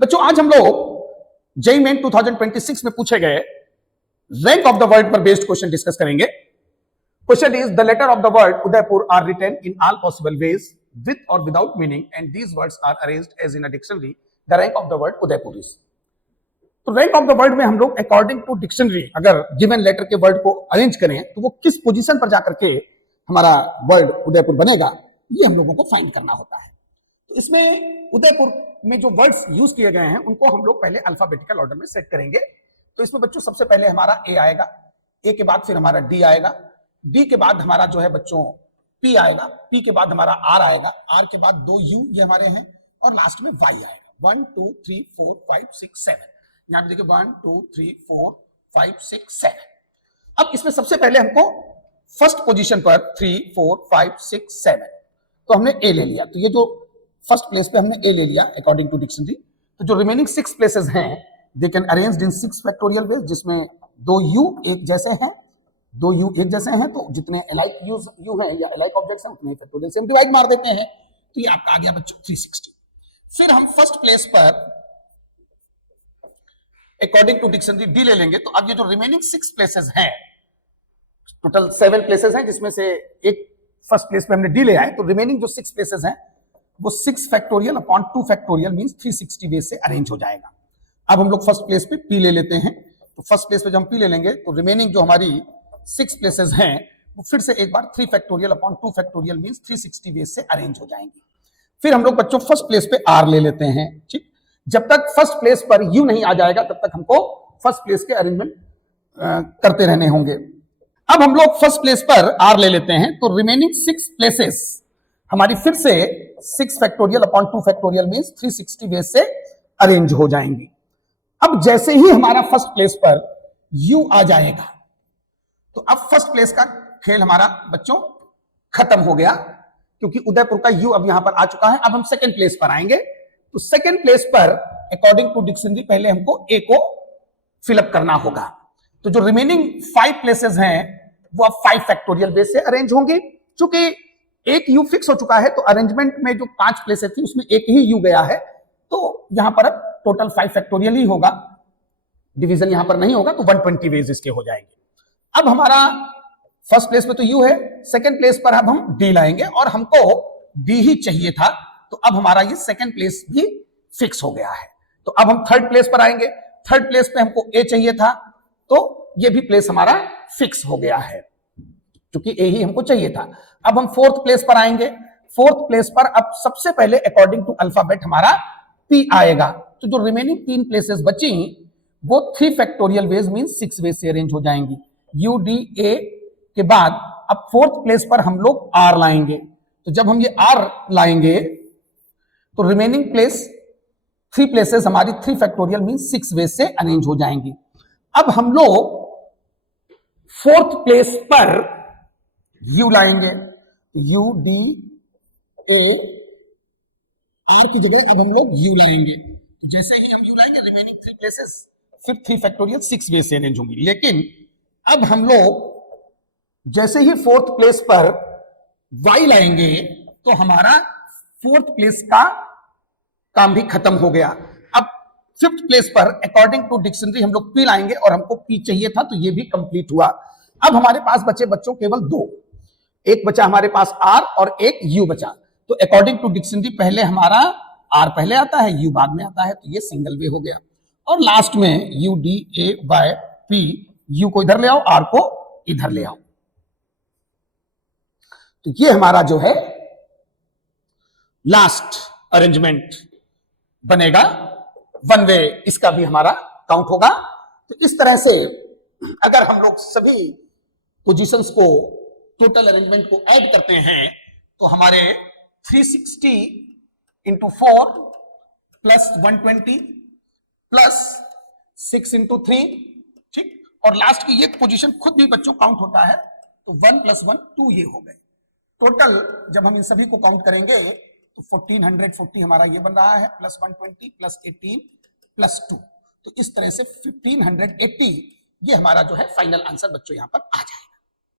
बच्चों आज हम लोग जेईई मेन 2026 में पूछे गए रैंक ऑफ द वर्ड पर बेस्ड क्वेश्चन डिस्कस करेंगे। Question is the letter of the word Udaipur are written in all possible ways with or without meaning and these words are arranged as in a dictionary. The rank of the word Udaipur is. तो rank of the word में हम लोग according to dictionary अगर given letter के word को arrange करें तो वो किस पोजीशन पर जाकर के हमारा वर्ड उदयपुर बनेगा, ये हम लोगों को फाइंड करना होता है। तो इसमें उदयपुर में जो वर्ड्स यूज किए गए हैं उनको हम लोग पहले अल्फाबेटिकल ऑर्डर में सेट करेंगे। तो इसमें बच्चों सबसे पहले हमारा ए आएगा, ए के बाद फिर हमारा डी आएगा, डी के बाद हमारा जो है बच्चों पी आएगा, पी के बाद हमारा आर आएगा, आर के बाद दो यू ये हमारे हैं और लास्ट में वाई आएगा। 1 2 3 4 5 6 7। यहां पे देखिए 1 2 3 4 5 6 7। अब इसमें सबसे पहले हमको फर्स्ट पोजीशन पर 3 4 5 6 7 तो हमने ए ले लिया। तो ये जो फर्स्ट प्लेस पे हमने ए ले लिया अकॉर्डिंग टू डिक्शनरी। तो जो रिमेनिंग 6 प्लेसेस हैं they can arranged in 6 factorial veg, जिसमें दो यू एक जैसे हैं, दो यू एक जैसे हैं तो जितने अलाइक यू हैं या अलाइक ऑब्जेक्ट्स हैं उतने फैक्टोरियल से हम डिवाइड मार देते हैं। तो ये आपका आ गया बच्चों 360। फिर हम फर्स्ट प्लेस पर अकॉर्डिंग टू डिक्शनरी डी ले लेंगे। तो अब ये जो रिमेनिंग 6 प्लेसेस हैं, टोटल 7 प्लेसेस हैं जिसमें से एक फर्स्ट प्लेस पे हमने डी ले आए, तो रिमेनिंग जो 6 प्लेसेस हैं वो 6 फैक्टोरियल अपॉन 2 फैक्टोरियल मींस 360 वे से अरेंज हो जाएगा। अब हम लोग फर्स्ट प्लेस पे पी ले लेते हैं। तो फर्स्ट प्लेस पे जब हम पी ले लेंगे तो रिमेनिंग जो हमारी 6 प्लेसेस हैं वो फिर से एक बार 3 फैक्टोरियल अपॉन 2 फैक्टोरियल मींस 360 वे से अरेंज हो जाएंगी। फिर हम लोग बच्चों फर्स्ट प्लेस पे आर ले लेते हैं। ठीक, जब तक फर्स्ट प्लेस पर यू नहीं आ जाएगा तब तक हमको फर्स्ट प्लेस के अरेंजमेंट करते रहने होंगे। अब हम लोग फर्स्ट प्लेस पर आर ले लेते हैं तो रिमेनिंग 6 प्लेसेस हमारी फिर से 6 फैक्टोरियल अपॉन 2 फैक्टोरियल मींस 360 वे से अरेंज हो जाएंगी। अब जैसे ही हमारा फर्स्ट प्लेस पर यू आ जाएगा तो अब फर्स्ट प्लेस का खेल हमारा बच्चों खत्म हो गया, क्योंकि उदयपुर का यू अब यहां पर आ चुका है। अब हम सेकंड प्लेस पर आएंगे। तो सेकंड प्लेस पर अकॉर्डिंग टू डिक्शनरी पहले हमको ए को फिलअप करना होगा। तो जो रिमेनिंग 5 प्लेसेस हैं वो अब 5 फैक्टोरियल बेस से अरेंज होंगे। चूंकि एक यू फिक्स हो चुका है तो अरेंजमेंट में जो 5 प्लेसेस थी उसमें एक ही यू गया है, तो यहां पर अब टोटल 5 फैक्टोरियल ही होगा, डिवीजन यहां पर नहीं होगा। तो 120 वेज इसके हो जाएंगे। अब हमारा फर्स्ट प्लेस पे तो यू है, सेकंड प्लेस पर अब हम डी लाएंगे और हमको डी ही चाहिए था, तो अब हमारा ये सेकंड प्लेस भी फिक्स हो गया है। तो अब हम थर्ड प्लेस पर आएंगे। थर्ड प्लेस पे हमको ए चाहिए था तो ये भी प्लेस हमारा फिक्स हो गया है, क्योंकि ए ही हमको चाहिए था। अब हम फोर्थ प्लेस पर आएंगे। फोर्थ प्लेस पर अब सबसे पहले अकॉर्डिंग टू अल्फाबेट हमारा पी आएगा। तो जो रिमेनिंग 3 प्लेसेस बची वो 3 फैक्टोरियल वेज मीन 6 वेज से अरेंज हो जाएंगी। यू डी ए के बाद अब फोर्थ प्लेस पर हम लोग आर लाएंगे। तो जब हम ये आर लाएंगे तो रिमेनिंग प्लेस 3 प्लेसेस हमारी 3 फैक्टोरियल मीन 6 वेज से अरेंज हो जाएंगी। अब हम लोग फोर्थ प्लेस पर यू लाएंगे। यू डी ए आर की जगह अब हम लोग यू लाएंगे। तो जैसे ही हम यू लाएंगे रिमेनिंग 3 प्लेसेस फिर 3 फैक्टोरियल 6 वेज से अरेंज होंगी। लेकिन अब हम लोग जैसे ही फोर्थ प्लेस पर वाई लाएंगे तो हमारा फोर्थ प्लेस का काम भी खत्म हो गया। अब फिफ्थ प्लेस पर अकॉर्डिंग टू डिक्शनरी हम लोग पी लाएंगे और हमको पी चाहिए था तो ये भी कंप्लीट हुआ। अब हमारे पास बचे बच्चों केवल 2, एक बचा हमारे पास आर और एक यू बचा। तो अकॉर्डिंग टू डिक्शनरी पहले हमारा आर पहले आता है, यू बाद में आता है, तो ये सिंगल वे हो गया। और लास्ट में U D A by P, you को इधर ले आओ, आर को इधर ले आओ। तो ये हमारा जो है लास्ट अरेंजमेंट बनेगा, 1 वे इसका भी हमारा काउंट होगा। तो इस तरह से अगर हम लोग सभी पोजीशंस को टोटल अरेंजमेंट को ऐड करते हैं तो हमारे 360 इंटू 4 प्लस 120 प्लस 6 इंटू 3, ठीक, और लास्ट की ये पोजीशन खुद भी बच्चों काउंट होता है। तो 1 + 1 2 ये हो गए। टोटल जब हम इन सभी को काउंट करेंगे तो 1440 हमारा ये बन रहा है, प्लस 120 प्लस 18 प्लस 2। तो इस तरह से 1580 ये हमारा जो है फाइनल आंसर बच्चों यहां पर आ जाए।